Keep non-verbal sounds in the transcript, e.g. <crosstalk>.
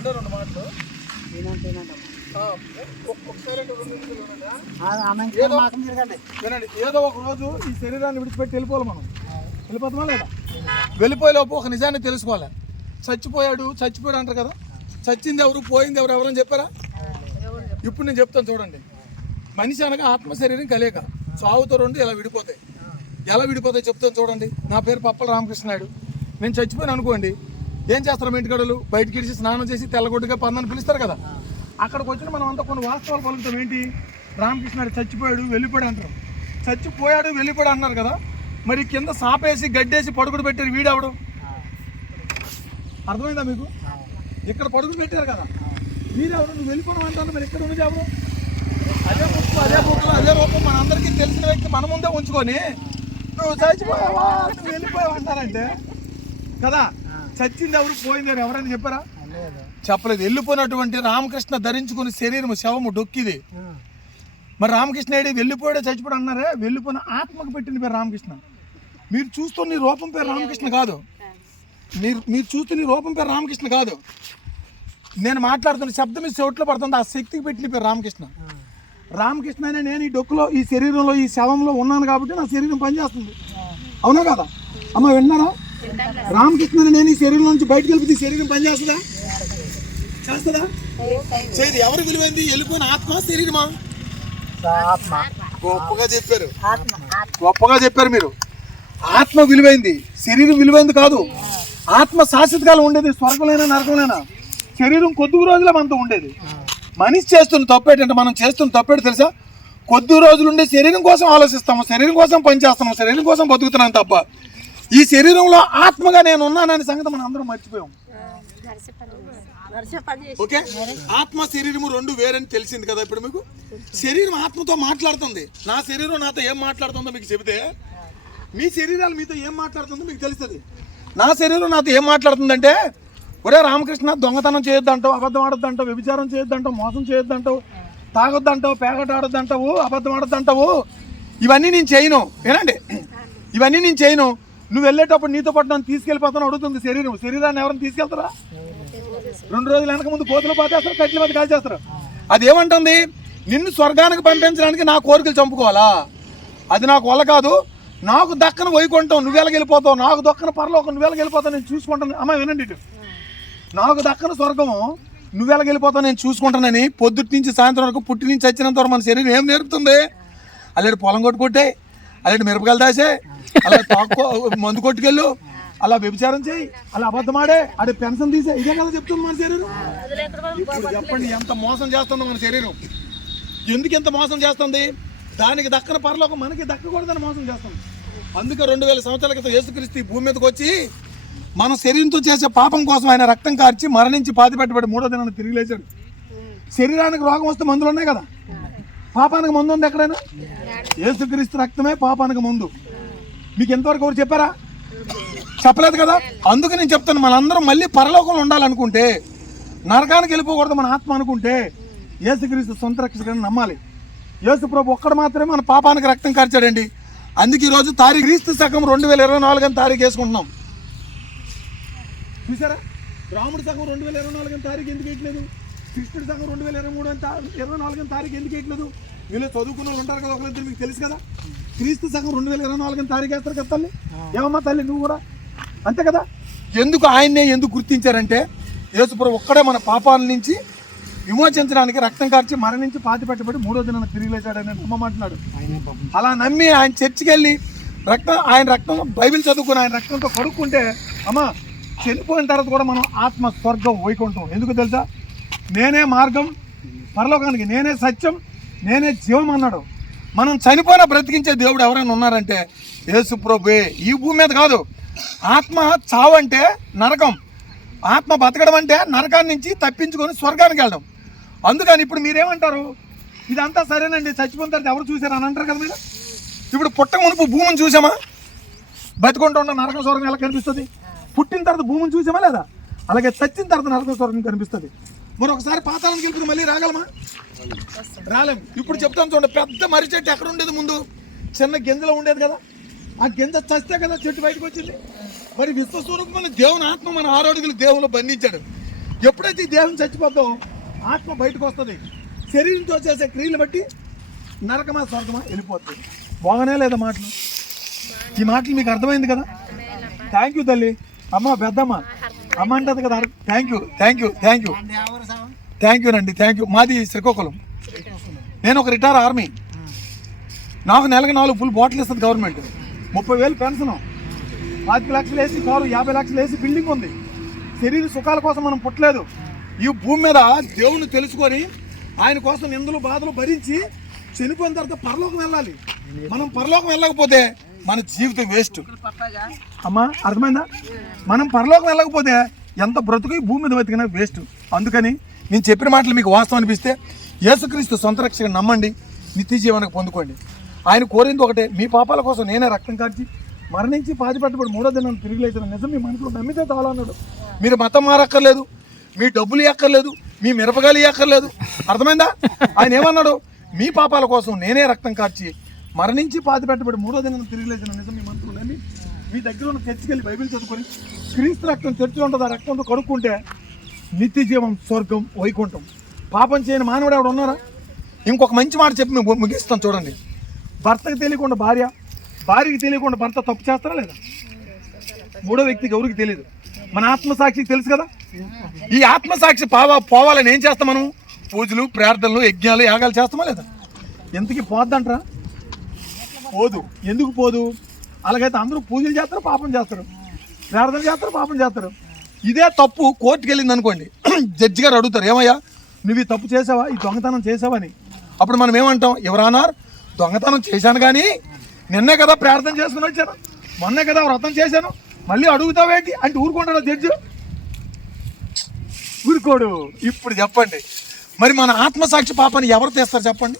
రెండే రెండు మాటలు వినండి ఏదో- ఒక రోజు ఈ శరీరాన్ని విడిచిపెట్టి వెళ్ళిపోవాలి మనం. వెళ్ళిపోతామా లేదా? వెళ్ళిపోయేలోపు ఒక నిజాన్ని తెలుసుకోవాలి. చచ్చిపోయాడు చచ్చిపోయాడు అంటారు కదా? చచ్చింది ఎవరు పోయింది ఎవరు ఎవరని చెప్పారా? ఇప్పుడు నేను చెప్తాను చూడండి. మనిషి అనగా ఆత్మ శరీరం కలియక. చావుతో రెండు ఇలా విడిపోతాయి? ఎలా విడిపోతాయి చెప్తాను చూడండి. నా పేరు పప్పల రామకృష్ణ నాయుడు నేను చచ్చిపోయాను అనుకోండి ఏం చేస్తారు ఇంటికాడలు బయటికి ఇడిచి స్నానం చేసి తెల్లగొడ్డుగా పందని పిలుస్తారు కదా. అక్కడికి వచ్చిన మనం అంతా కొన్ని వాస్తవాలు పలుకుతాం. ఏంటి? రామకృష్ణ నాయుడు చచ్చిపోయాడు వెళ్ళిపోయాడు అంటారు. చచ్చిపోయాడు వెళ్ళిపోయాడు అన్నారు కదా. మరి కింద సాపేసి గడ్డేసి పడుకుడు పెట్టారు వీడవడం అర్థమైందా మీకు? ఇక్కడ పడుకుని పెట్టారు కదా. మీరెవరు నువ్వు వెళ్ళిపోవడం మరి ఇక్కడ ఉన్నది ఎవరు? అదే ముక్కు అదే ముక్కులు అదే రూపం మన అందరికీ తెలిసిన వ్యక్తి మన ముందే ఉంచుకొని నువ్వు చచ్చిపోయావా? నువ్వు వెళ్ళిపోయావు? అంటారంటే కదా. చచ్చింది ఎవరు? పోయింది ఎవరు ఎవరైనా చెప్పారా? లేదు. చెప్పలేదు. వెళ్ళిపోయినటువంటి రామకృష్ణ ధరించుకుని శరీరం శవము డొక్కిది. మరి రామకృష్ణ ఏడి వెళ్ళిపోయాడే చచ్చిపోయాడు అన్నారే? వెళ్ళిపోయిన ఆత్మకు పెట్టిన పేరు రామకృష్ణ. మీరు చూస్తున్న రూపం పేరు రామకృష్ణ కాదు. మీరు మీరు చూస్తున్న రూపం పేరు రామకృష్ణ కాదు. నేను మాట్లాడుతున్న శబ్దం ఈ చెవిట్లో పడుతుంది. ఆ శక్తికి పెట్టిన పేరు రామకృష్ణ. రామకృష్ణ అనే నేను ఈ డొక్కులో ఈ శరీరంలో ఈ శవంలో ఉన్నాను కాబట్టి నా శరీరం పనిచేస్తుంది. అవునా కదా? అమ్మ విన్నారా? రామకృష్ణ నేను ఈ శరీరం నుంచి బయటకు వెళ్ళిపోతే ఈ శరీరం పనిచేస్తుందా? చేస్తుందా? చేయదు ఎవరు విలువైంది? వెళ్ళిపోయిన ఆత్మ శరీరమా? గొప్పగా చెప్పారు. గొప్పగా చెప్పారు మీరు. ఆత్మ విలువైంది. శరీరం విలువైంది కాదు. ఆత్మ శాశ్వతకాలం ఉండేది. స్వర్గంలోనా నరకంలోనా? శరీరం కొద్ది రోజులే మనతో ఉండేది. మనిషి చేస్తున్న తప్పేటంటే మనం చేస్తున్న తప్పేటి తెలుసా? కొద్ది రోజులు ఉండే శరీరం కోసం ఆలోచిస్తాము. శరీరం కోసం పనిచేస్తాము. శరీరం కోసం బతుకుతున్నాం తప్ప ఈ శరీరంలో ఆత్మగా నేను ఉన్నాననే సంగతి మనం అందరం మర్చిపోయాం. ఓకే? ఆత్మ శరీరము రెండు వేరని తెలిసింది కదా ఇప్పుడు మీకు? శరీరం ఆత్మతో మాట్లాడుతుంది. నా శరీరం నాతో ఏం మాట్లాడుతుందో మీకు చెబితే మీ శరీరాలు మీతో ఏం మాట్లాడుతుందో మీకు తెలుస్తుంది. నా శరీరం నాతో ఏం మాట్లాడుతుందంటే ఒరే రామకృష్ణ దొంగతనం చేయొద్దంటావు అబద్ధం ఆడొద్దంటావు వ్యభిచారం చేయొద్దంటావు మోసం చేయొద్దంటావు తాగొద్దంటావు పేగట ఆడొద్దంటావు అబద్ధం ఆడొద్దంటావు ఇవన్నీ నేను చేయను. ఏనండి? ఇవన్నీ నేను చేయను. నువ్వు వెళ్ళేటప్పుడు నీతో పాటు నన్ను తీసుకెళ్ళిపోతాను అడుగుతుంది శరీరం. శరీరాన్ని ఎవరైనా తీసుకెళ్తారా? రెండు రోజుల వెనక ముందు కోతులు పాతేస్తారు కట్ల మీద కాల్చేస్తారు. అది ఏమంటుంది నిన్ను స్వర్గానికి పంపించడానికి నా కోరికలు చంపుకోవాలా? అది నాకు వల్ల కాదు. నాకు దక్కన వైకుంటావు నువ్వు వెళ్ళిపోతావు నాకు దక్కన పరలోకం నువ్వు వెళ్ళిపోతావు నేను చూసుకుంటాను. అమ్మ వినండి ఇటు. నాకు దక్కన స్వర్గము నువ్వు నేను చూసుకుంటానని పొద్దుటి నుంచి సాయంత్రం వరకు పుట్టి నుంచి వచ్చినంత వరకు మన శరీరం ఏం నేర్పుతుంది? అలాంటి పొలం కొట్టుకుంటే అలాంటి మిరపకాయలు దాసే? అలా తాక్కో మందు కొట్టుకెళ్ళు అలా వ్యభిచారం చేయి అలా అబద్ధమాడే అడే పెన్షన్ తీసే. ఇదే కదా చెప్తుంది మన శరీరం. ఇప్పుడు చెప్పండి ఎంత మోసం చేస్తుందో మన శరీరం. ఎందుకు ఎంత మోసం చేస్తుంది? దానికి దక్కన పరలోకం మనకి దక్కకూడదని మోసం చేస్తుంది. అందుకే రెండు వేల సంవత్సరాల క్రితం యేసుక్రీస్తు భూమి మీదకి వచ్చి మన శరీరంతో చేసే పాపం కోసం ఆయన రక్తం కార్చి మరణించి పాతి పెట్టబడి మూడో దినాన్ని తిరిగి లేచాడు. శరీరానికి రోగం వస్తే మందులు ఉన్నాయి కదా? పాపానికి మందు ఉంది ఎక్కడైనా? ఏసుక్రీస్తు రక్తమే పాపానికి ముందు. మీకు ఎంతవరకు ఎవరు చెప్పారా? చెప్పలేదు కదా? అందుకే నేను చెప్తాను మనందరం మళ్ళీ పరలోకంలో ఉండాలనుకుంటే నరకానికి వెళ్ళిపోకూడదు మన ఆత్మ అనుకుంటే ఏసుక్రీస్తు సొంత రక్షకుడిని నమ్మాలి. యేసు ప్రభు ఒక్కడు మాత్రమే మన పాపానికి రక్తం కార్చాడండి. అందుకే ఈరోజు తారీఖు క్రీస్తు సగం రెండు వేల ఇరవై నాలుగు అని తారీఖు వేసుకుంటున్నాం. చూసారా రాముడు సగం రెండు వేల ఇరవై నాలుగు తారీఖు ఎందుకు వేయట్లేదు? కృష్ణుడి సగం రెండు వేల ఇరవై మూడు ఇరవై నాలుగు తారీఖు ఎందుకు వేయట్లేదు వీళ్ళు చదువుకున్న వాళ్ళు ఉంటారు కదా ఒకరిద్దరు మీకు తెలుసు కదా. క్రీస్తు సగం రెండు వేల ఇరవై నాలుగు తారీఖు వేస్తారు కదా తల్లి? ఏమమ్మా తల్లి నువ్వు కూడా? అంతే కదా? ఎందుకు ఆయన్నే ఎందుకు గుర్తించారంటే యేసుప్రభు ఒక్కడే మన పాపాల నుంచి విమోచించడానికి రక్తం కార్చి మరణించి పాతి పెట్టబడి మూడో దినాన తిరిగి లేచాడని నమ్మమంటున్నాడు. అలా నమ్మి ఆయన చర్చికి వెళ్ళి రక్తం ఆయన రక్తం బైబిల్ చదువుకుని ఆయన రక్తంతో కడుక్కుంటే అమ్మా చనిపోయిన తర్వాత కూడా మనం ఆత్మ స్వర్గం వైకుంఠం. ఎందుకు తెలుసా? నేనే మార్గం పరలోకానికి నేనే సత్యం నేనే జీవం అన్నాడు. మనం చనిపోయిన బ్రతికించే దేవుడు ఎవరైనా ఉన్నారంటే యేసు ప్రభువే. ఈ భూమి మీద కాదు. ఆత్మ చావు అంటే నరకం. ఆత్మ బతకడం అంటే నరకాన్ని నుంచి తప్పించుకొని స్వర్గానికి వెళ్ళడం. అందుకని ఇప్పుడు మీరేమంటారు? ఇదంతా సరేనండి. చచ్చిపోయిన తర్వాత ఎవరు చూశారు అని అంటారు కదా మీరు? ఇప్పుడు పుట్టక మునుపు భూమిని చూసామా బతికుంటూ ఉన్న నరకం స్వర్గం ఎలా కనిపిస్తుంది? పుట్టిన తర్వాత భూమిని చూసామా లేదా? అలాగే చచ్చిన తర్వాత నరకం స్వర్గం కనిపిస్తుంది. మరి ఒకసారి పాతాళానికి వెళ్ళిపోతే మళ్ళీ రాగలమా? రాలేం. ఇప్పుడు చెప్తాను చూడండి పెద్ద మర్రి చెట్టు ఎక్కడ ఉండేది ముందు? చిన్న గింజలో ఉండేది కదా? ఆ గింజ చస్తే కదా చెట్టు బయటకు వచ్చింది. మరి విశ్వస్వరూపమైన దేవుని ఆత్మ మన ఆరోగ్యులు దేవులో బంధించాడు. ఎప్పుడైతే ఈ దేహం చచ్చిపోద్దో ఆత్మ బయటకు వస్తుంది. శరీరంతో చేసే క్రియలు బట్టి నరకమా స్వర్గమా వెళ్ళిపోతుంది బాగానే లేదా మాటలు? ఈ మాటలు మీకు అర్థమైంది కదా? థ్యాంక్ యూ తల్లి. అమ్మ పెద్దమ్మ. అమ్మ అంటది కదా thank you thank you thank you thank you అండి థ్యాంక్ యూ మాది శ్రీకాకుళం. నేను ఒక రిటైర్ ఆర్మీ నాకు నెలకు నాలుగు ఫుల్ బాటిల్ ఇస్తుంది గవర్నమెంట్ ముప్పై వేలు పెన్షన్. పాతిక లక్షలు వేసి కారు యాభై లక్షలు వేసి బిల్డింగ్ ఉంది. శరీర సుఖాల కోసం మనం పుట్టలేదు. ఈ భూమి మీద దేవుని తెలుసుకొని ఆయన కోసం నిందలు బాధలు భరించి చనిపోయిన తర్వాత పరలోకం వెళ్ళాలి. మనం పరలోకం వెళ్ళకపోతే మన జీవితం వేస్ట్. అమ్మా అర్థమైందా? మనం పరలోకం వెళ్ళకపోతే ఎంత బ్రతుకు భూమి మీద బతికినా వేస్ట్. అందుకని నేను చెప్పిన మాటలు మీకు వాస్తవం అనిపిస్తే యేసుక్రీస్తు సొంత రక్షణ నమ్మండి నిత్య జీవనకు పొందుకోండి. ఆయన కోరింది ఒకటే మీ పాపాల కోసం నేనే రక్తం కార్చి మరణించి పాతిపెట్టబడి మూడో దినం తిరిగి లేచిన నిజం మీ మనసులో నమ్మితే చాలు అన్నాడు. మీరు మతం మారక్కర్లేదు మీ డబ్బులు ఇవ్వక్కర్లేదు మీ మిరపకాయలు ఇవ్వక్కర్లేదు అర్థమైందా? ఆయన ఏమన్నాడు? మీ పాపాల కోసం నేనే రక్తం కార్చి మరణించి పాతి పెట్టబడి మూడో దినం తిరిగి లేచిన నిజం మీ మనసులో మీ దగ్గర ఉన్న చర్చికెళ్ళి బైబిల్ చదువుకొని క్రీస్తు రక్తం చర్చి ఉంటుంది ఆ రక్తంతో కడుక్కుంటే నిత్య జీవం స్వర్గం వైకుంఠం. పాపం చేయని మానవుడు ఎవడు ఉన్నారా? ఇంకొక మంచి మాట చెప్పి మేము ముగిస్తాం చూడండి. భర్తకు తెలియకుండా భార్య భార్యకి తెలియకుండా భర్త తప్పు చేస్తారా లేదా? మూడో వ్యక్తికి ఎవరికి తెలియదు మన ఆత్మసాక్షికి తెలుసు కదా? ఈ ఆత్మసాక్షి పావా పోవాలని ఏం చేస్తాం మనం? పూజలు ప్రార్థనలు యజ్ఞాలు యాగాలు చేస్తామా లేదా? ఎంతకీ పోద్దంటారా? పోదు. ఎందుకు పోదు? అలాగైతే అందరూ పూజలు చేస్తారు పాపం చేస్తారు. ప్రార్థన చేస్తారు పాపం చేస్తారు. ఇదే తప్పు కోర్టుకి వెళ్ళింది అనుకోండి. <clears throat> జడ్జి గారు అడుగుతారు ఏమయ్యా నువ్వు ఈ తప్పు చేసావా? ఈ దొంగతనం చేసావని అప్పుడు మనం ఏమంటాం? ఎవరన్నారు దొంగతనం చేశాను కానీ నిన్నే కదా ప్రార్థన చేసుకుని వచ్చాను. మొన్నే కదా వ్రతం చేశాను. మళ్ళీ అడుగుతావేంటి అంటే ఊరుకుంటాడు జడ్జి? ఊరుకోడు. ఇప్పుడు చెప్పండి. మరి మన ఆత్మసాక్షి పాపాన్ని ఎవరు తీస్తారు చెప్పండి?